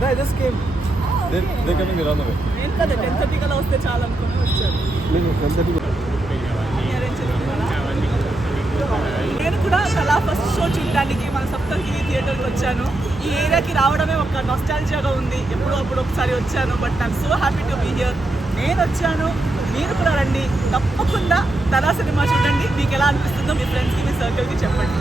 No, I just came. They're coming around the way. నేను కదా 10:30 కల్లా వస్తే చాలు అనుకుని వచ్చాను. నేను కూడా కళా ఫస్ట్ షో చూడడానికి మన సప్తగిరి థియేటర్కి వచ్చాను. ఈ ఏరియాకి రావడమే ఒక నాస్టాలజియాగా ఉంది. ఎప్పుడో అప్పుడు ఒకసారి వచ్చాను, but I'm so happy to be here. నేను వచ్చాను, మీరు కూడా రండి. తప్పకుండా తలా సినిమా చూడండి. మీకు ఎలా అనిపిస్తుందో మీ ఫ్రెండ్స్కి, మీ సర్కిల్కి చెప్పండి.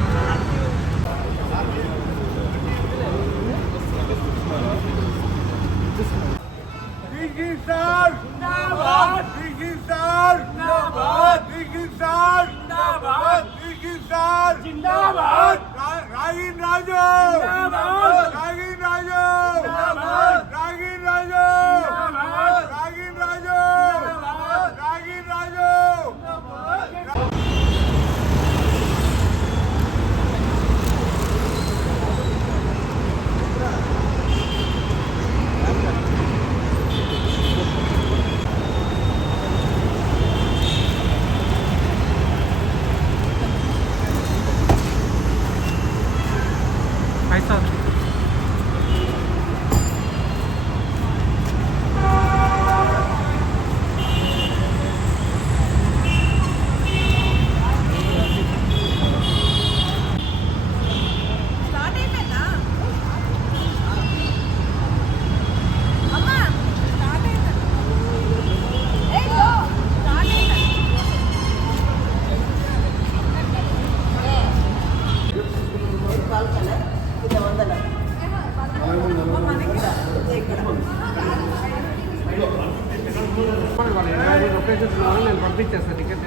నేను పంపించేస్తాను టికెట్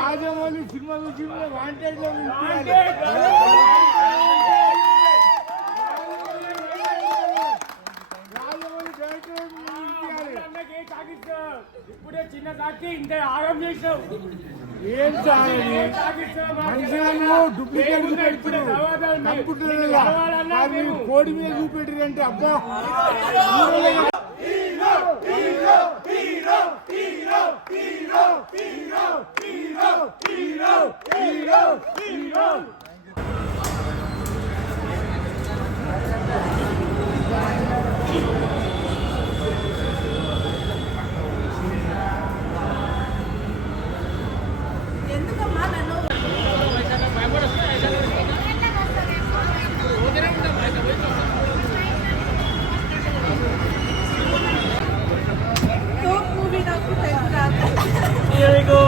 రాజమౌళి సినిమా నుంచి వాంటెడ్ లో రాజమౌళి డైరెక్టర్ ఇప్పుడే చిన్న సాక్షి ఇంత ఆగం చేసావు. ఏం మనుషులను డూప్లికేట్ కంప్యూటర్ కోడి మీద చూపెట్టారంటే అబ్బా Here we go.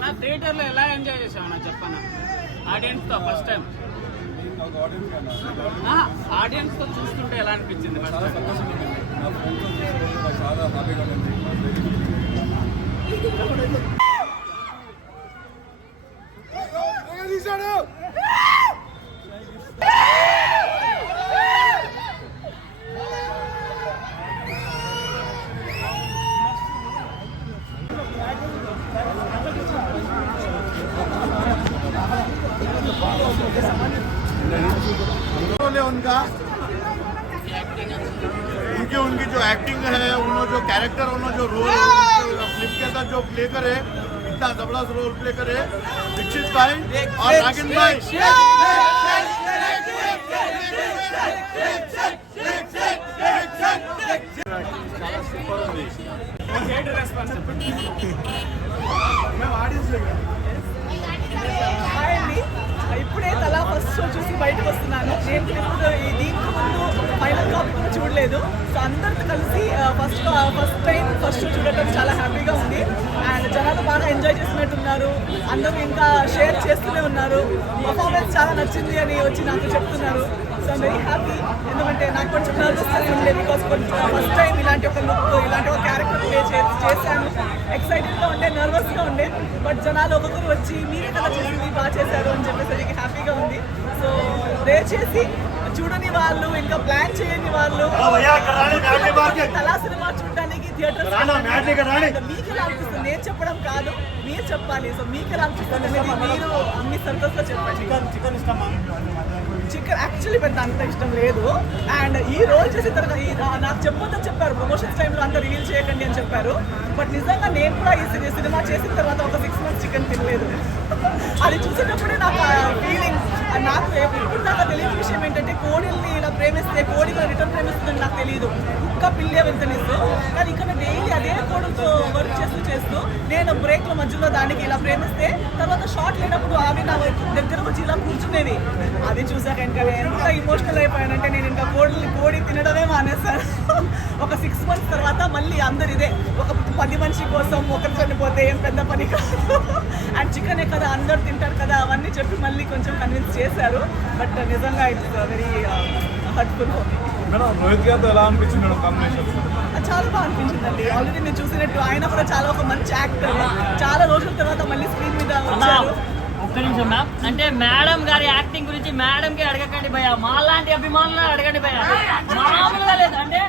నా థియేటర్లో ఎలా ఎంజాయ్ చేసావు నా చెప్పనా? ఆడియన్స్తో ఫస్ట్ టైం ఆడియన్స్తో చూస్తుంటే ఎలా అనిపించింది? చాలా సంతోషంగా ఉంది. నా ఫ్రెండ్స్తో చూసినప్పుడు నాకు చాలా హ్యాపీగా ఉంది. उनका उनकी जो एक्टिंग है, उन्होंने जो कैरेक्टर, उन्होंने जो रोल फ्लिप के साथ जो प्ले करे, इतना जबरदस्त रोल प्ले करे दीक्षित भाई और नागिन भाई. ఇప్పుడే తలా ఫస్ట్ షో చూసి బయటకు వస్తున్నాను. నేను ఇప్పుడు దీనికి ముందు ఫైనల్ కాపీ కూడా చూడలేదు. సో అందరితో కలిసి ఫస్ట్ టైం ఫస్ట్ షో చూడటం చాలా హ్యాపీగా ఉంది. అండ్ జనాలు బాగా ఎంజాయ్ చేస్తున్నట్టున్నారు. అందరూ ఇంకా షేర్ చేస్తూనే ఉన్నారు. పర్ఫార్మెన్స్ చాలా నచ్చింది అని వచ్చి నాకు చెప్తున్నారు. So I'm very happy. ఎందుకంటే నాకు కొంచెం నర్వస్ ఉండే, బికాస్ ఫస్ట్ టైం ఇలాంటి ఒక లుక్, ఇలాంటి ఒక క్యారెక్టర్ ప్లే చేశాను. ఎక్సైటెడ్గా ఉండే, నర్వస్గా ఉండే. బట్ జనాలు ఒక్కొక్కరు వచ్చి మీరే కదా చేసింది, బాగా చేశారు అని చెప్పేసరికి హ్యాపీగా ఉంది. సో దయచేసి చూడని వాళ్ళు, ఇంకా ప్లాన్ చేయని వాళ్ళు తలా సినిమా చూడడానికి థియేటర్ మీకు ఎలా అనిపిస్తుంది? నేను చెప్పడం కాదు, మీరు చెప్పాలి. సో మీకు ఎలా అనిపిస్తుంది అనేది మీరు అన్ని సంతోషంగా చెప్పండి. చికెన్ యాక్చువల్లీ పెద్ద అంత ఇష్టం లేదు. అండ్ ఈ రోజు చేసిన తర్వాత నాకు చెప్పొద్దని చెప్పారు, ప్రమోషన్స్ టైంలో అంత రివీల్ చేయకండి అని చెప్పారు. బట్ నిజంగా నేను కూడా ఈ సినిమా చేసిన తర్వాత ఒక 6 months చికెన్ తినలేదు. అది చూసేటప్పుడే నాకు ఫీలింగ్, నాకు ఇప్పుడు దాకా తెలియని విషయం ఏంటంటే కోడిల్ని ఇలా ప్రేమిస్తే కోడి కూడా రిటర్న్ ప్రేమిస్తుందని నాకు తెలియదు. కుక్క పిల్లే వెళ్తనిస్తూ, కానీ ఇక్కడ డైలీ అదే కోడితో వర్క్ చేస్తూ నేను బ్రేక్ల మధ్యలో దానికి ఇలా ప్రేమిస్తే తర్వాత షార్ట్ లేనప్పుడు అవి నా దగ్గర వచ్చి ఇలా కూర్చునేవి. అది చూసాక ఇంకా ఎంత ఇమోషనల్ అయిపోయానంటే నేను ఇంకా కోడి తినడమే మానేస్తాను. ఒక 6 months తర్వాత మళ్ళీ అందరు ఇదే, ఒక 10 మనిషి కోసం ఒకరు చనిపోతే ఏం పెద్ద పని కాదు. అండ్ చికెనే కదా అందరు తింటారు కదా అవన్నీ చెప్పి మళ్ళీ కొంచెం కన్విన్స్ చేశారు. బట్ నిజంగా ఇట్స్ వెరీ హర్ట్ఫుల్. రోహిత్ గారితో ఎలా అనిపించింది మేడం కాంబినేషన్? చాలా బాగా అనిపించిందండి. ఆల్రెడీ నేను చూసినట్టు ఆయన కూడా చాలా ఒక మంచి యాక్టర్. చాలా రోజుల తర్వాత మళ్ళీ స్క్రీన్ మీద వచ్చారు. ఒక్క నిమిషం మ్యామ్, అంటే మేడం గారి యాక్టింగ్ గురించి మేడంకి అడగకండి భయ్యా, మాలాంటి అభిమానులు అడగండి భయ్యా. మామూలుగా లేదు. అంటే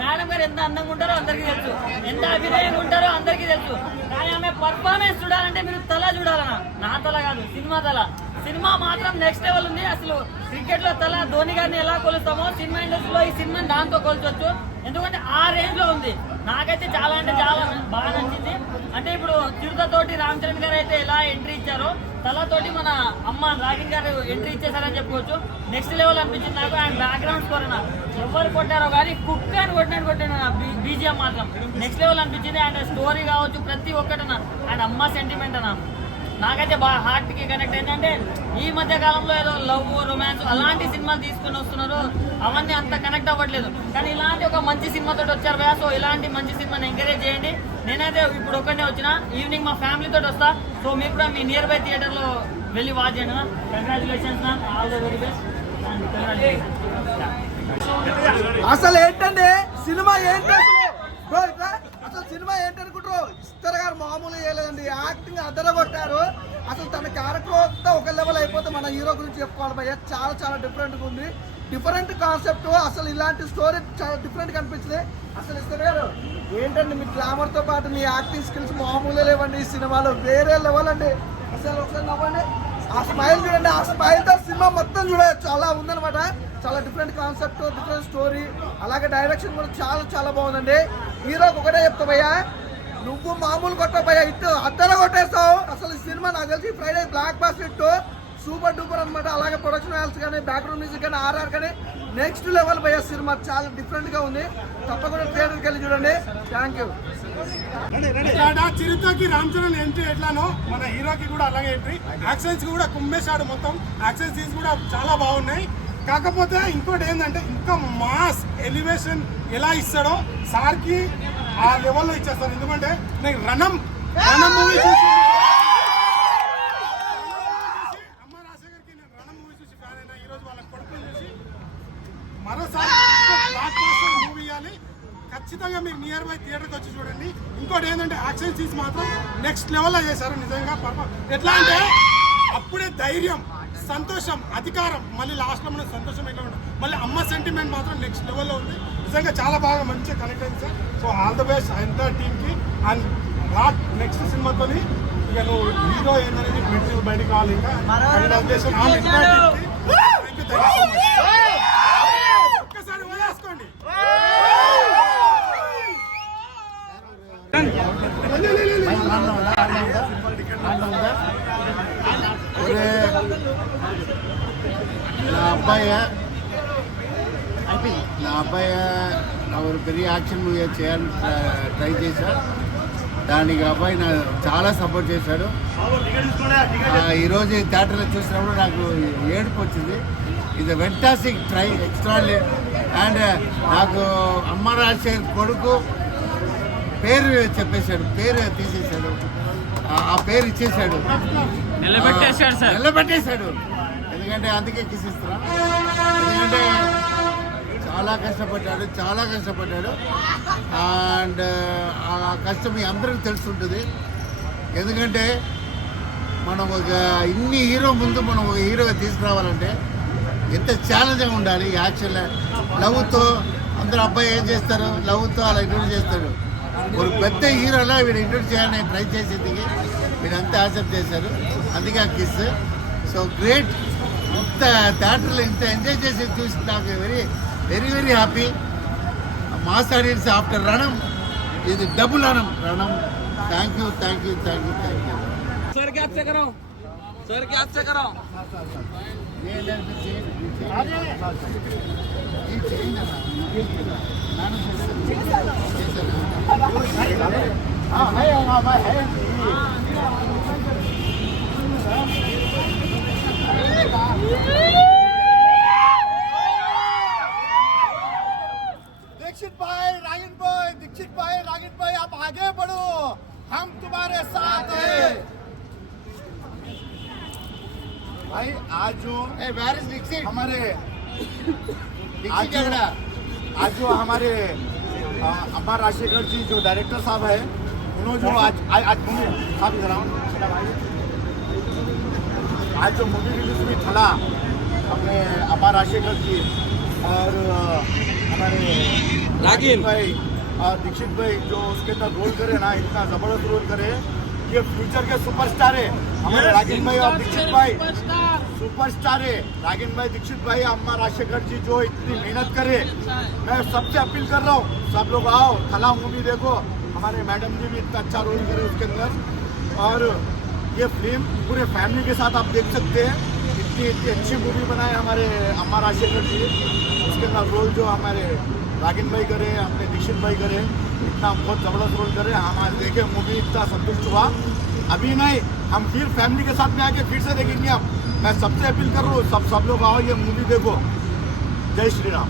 మేడం గారు ఎంత అందంగా ఉంటారో అందరికీ తెలుసు, ఎంత అభినయంగా ఉంటారో అందరికీ తెలుసు. కానీ ఆమె పర్ఫార్మెన్స్ చూడాలంటే మీరు తల చూడాలన్నా, నా తల కాదు, సినిమా తల. సినిమా మాత్రం నెక్స్ట్ లెవెల్ ఉంది. అసలు క్రికెట్ లో తల ధోని గారిని ఎలా కొలుస్తామో సినిమా ఇండస్ట్రీలో ఈ సినిమాని దాంతో కొలుచవచ్చు. ఎందుకంటే ఆ రేంజ్ లో ఉంది. నాకైతే చాలా అంటే చాలా బాగా నచ్చింది. అంటే ఇప్పుడు చిరుతతోటి రామ్ చరణ్ గారు అయితే ఎలా ఎంట్రీ ఇచ్చారో తలతోటి మన అమ్మ రాగిన్ గారు ఎంట్రీ ఇచ్చేసారని చెప్పుకోవచ్చు. నెక్స్ట్ లెవెల్ అనిపించింది నాకు. అండ్ బ్యాక్గ్రౌండ్ స్కోర్ అన్న ఎవరు కొట్టారో కానీ కుక్క అని కొట్టాను బీజిఎం మాత్రం నెక్స్ట్ లెవెల్ అనిపించింది. అండ్ స్టోరీ కావచ్చు ప్రతి ఒక్కటన్నా. అండ్ అమ్మ సెంటిమెంట్ అన్న నాకైతే బాగా హార్ట్కి కనెక్ట్ ఏంటంటే ఈ మధ్య కాలంలో ఏదో లవ్ రొమాన్స్ అలాంటి సినిమాలు తీసుకొని వస్తున్నారు, అవన్నీ అంత కనెక్ట్ అవ్వట్లేదు. కానీ ఇలాంటి ఒక మంచి సినిమాతో వచ్చారు కదా, సో ఇలాంటి మంచి సినిమాని ఎంకరేజ్ చేయండి. నేనైతే ఇప్పుడు ఒక్కనే వచ్చిన, ఈవినింగ్ మా ఫ్యామిలీతో వస్తా. సో మీరు కూడా మీ నియర్ బై థియేటర్లో వెళ్ళి వాచ్ చేయండి. Congratulations ma'am, all the very best. అసలు ఏంటంటే సినిమా ఏంటి అసలు సినిమా ఏంటనుకుంటారు? ఇస్తారు గారు మామూలు చేయలేదండి, యాక్టింగ్ అదర కొట్టారు. అసలు తన క్యారెక్టర్ అంతా ఒక లెవెల్ అయిపోతే మన హీరో గురించి చెప్పుకోవాలి భయ్య. చాలా చాలా డిఫరెంట్గా ఉంది, డిఫరెంట్ కాన్సెప్ట్. అసలు ఇలాంటి స్టోరీ చాలా డిఫరెంట్గా అనిపించింది. అసలు ఇస్తారు గారు ఏంటండి మీ గ్లామర్తో పాటు మీ యాక్టింగ్ స్కిల్స్ మామూలుగా లేవండి. ఈ సినిమాలో వేరే లెవెల్ అండి. అసలు ఒకసారి నవ్వండి, ఆ స్మైల్ చూడండి, ఆ స్మైల్తో సినిమా మొత్తం చూడవచ్చు. అలా ఉందనమాట. చాలా డిఫరెంట్ కాన్సెప్ట్, డిఫరెంట్ స్టోరీ. అలాగే డైరెక్షన్ కూడా చాలా చాలా బాగుందండి. హీరోకి ఒకటే చెప్తా భయ్యా, నువ్వు మామూలు కొట్టావు భయ్యా, ఇట్టు అద్దర కొట్టేస్తావు. అసలు ఈ సినిమా నాకు తెలిసి Friday blockbuster hit, super duper అనమాట. అలాగే ప్రొడక్షన్ వాల్స్ కానీ బ్యాక్గ్రౌండ్ మ్యూజిక్ కానీ ఆర్ఆర్ కానీ నెక్స్ట్ లెవెల్ భయ్యా. సినిమా చాలా డిఫరెంట్గా ఉంది, తప్పకుండా థియేటర్కి వెళ్ళి చూడండి. Thank you. చిరుతకి రామ్ చరణ్ ఎంట్రీ ఎట్లానో మన హీరోకి కూడా అలాగే ఎంట్రీ. యాక్షన్స్ కూడా కుమ్మేశాడు మొత్తం. యాక్షన్ సీన్స్ కూడా చాలా బాగున్నాయి. కాకపోతే ఇంకోటి ఏంటంటే ఇంకా మాస్ ఎలివేషన్ ఎలా ఇస్తాడో సార్కి ఆ లెవెల్లో ఇచ్చేస్తారు. ఎందుకంటే నేను రణం మూవీ చూసి అమ్మ రాజశేఖర్కి నేను రణం మూవీ చూసి ఫ్యాన్ అయినా. ఈరోజు వాళ్ళ కొడుకుని చూసి మరోసారి బ్లాక్ బాస్టర్ మూవీ ఇవ్వాలి. ఖచ్చితంగా మీరు నియర్ బై థియేటర్కి వచ్చి చూడండి. ఇంకోటి ఏంటంటే యాక్షన్ సీన్స్ మాత్రం నెక్స్ట్ లెవెల్లో చేశారు నిజంగా. ఎట్లా అంటే అప్పుడే ధైర్యం, సంతోషం, అధికారం, మళ్ళీ లాస్ట్లో మన సంతోషం ఎట్లా ఉంటుంది, మళ్ళీ అమ్మ సెంటిమెంట్ మాత్రం నెక్స్ట్ లెవెల్లో ఉంది. నిజంగా చాలా బాగా మంచిగా కనెక్ట్ అయింది sir. So all the best entire టీమ్కి. అండ్ నెక్స్ట్ సినిమాతో ఇక నువ్వు హీరో ఏందనేది బయటకు రావాలి. ఇంకా ఒక్కసారి వదిలేసుకోండి. నా అబ్బాయి அவர் பெரிய ஆக்ஷன் மூவியை చేయాలని ట్రై చేశారు. దానికి అబ్బాయి చాలా సపోర్ట్ చేశాడు. ఈరోజు థియేటర్లో చూసినప్పుడు నాకు ఏడుపు వచ్చింది. ఇది వెంటాస్టిక్ ట్రై ఎక్స్ట్రాలీ. అండ్ నాకు అమ్మ రాజశేఖర్ కొడుకు పేరు చెప్పేశాడు, పేరు తీసేశాడు, ఆ పేరు ఇచ్చేశాడు, నిలబెట్టేశాడు సార్. నిలబెట్టేశాడు. ఎందుకంటే అందుకే కిసిస్తున్నా. ఎందుకంటే చాలా కష్టపడ్డాడు. అండ్ ఆ కష్టం మీ అందరికీ తెలుస్తుంటుంది. ఎందుకంటే మనం ఇన్ని హీరో ముందు మనం ఒక హీరోగా తీసుకురావాలంటే ఎంత ఛాలెంజ్గా ఉండాలి. యాక్చువల్గా లవ్తో అందరూ అబ్బాయి ఏం చేస్తారు, లవ్తో అలా ఇంట్రొడ్యూస్ చేస్తాడు. ఒక పెద్ద హీరోలా వీడు ఇంట్రొడ్యూస్ చేయాలని ట్రై చేసేందుకు వీడంతా యాక్సెప్ట్ చేశారు. అందుకే ఆ కిస్. So great. ఇంత థియేటర్లో ఇంత ఎంజాయ్ చేసి చూసి నాకు very very very happy. Mass audience after Ranam, ఇది డబుల్ రణం. Thank you. सर कैप्चर करो दीक्षित भाई आप आगे बढ़ो, हम तुम्हारे साथ हैं भाई। आज जो हमारे आज जो हमारे अम्मा राजशेखर जी जो डायरेक्टर साहब है, उन्होंने जो आज मूवी साहब इधर आओ, आज जो मूवी रिलीज हुई थला अपने अम्मा राजशेखर जी और हमारे रागिन भाई और दीक्षित भाई जो उसके अंदर रोल करे ना, इतना जबरदस्त रोल करे। ये फ्यूचर के सुपरस्टार है हमारे रागिन भाई और दीक्षित भाई, सुपरस्टार है रागिन भाई, दीक्षित भाई, अम्मा राजशेखर जी जो इतनी मेहनत करे। मैं सबसे अपील कर रहा हूँ, सब लोग आओ, थला मूवी देखो। हमारे मैडम जी भी इतना अच्छा रोल करे उसके अंदर, और ये फिल्म पूरे फैमिली के साथ आप देख सकते हैं। इतनी अच्छी मूवी बनाए हमारे अम्मा राजशेखर जी। उसके अंदर रोल जो हमारे रागिन भाई करे, अपने दीक्षित भाई करे, इतना बहुत ज़बरदस्त रोल करे। हमारे देखे मूवी इतना संतुष्ट हुआ। अभी नहीं, हम फिर फैमिली के साथ में आके फिर से देखेंगे। हम मैं सबसे अपील कर रहा हूँ, सब लोग आओ, ये मूवी देखो। जय श्री राम।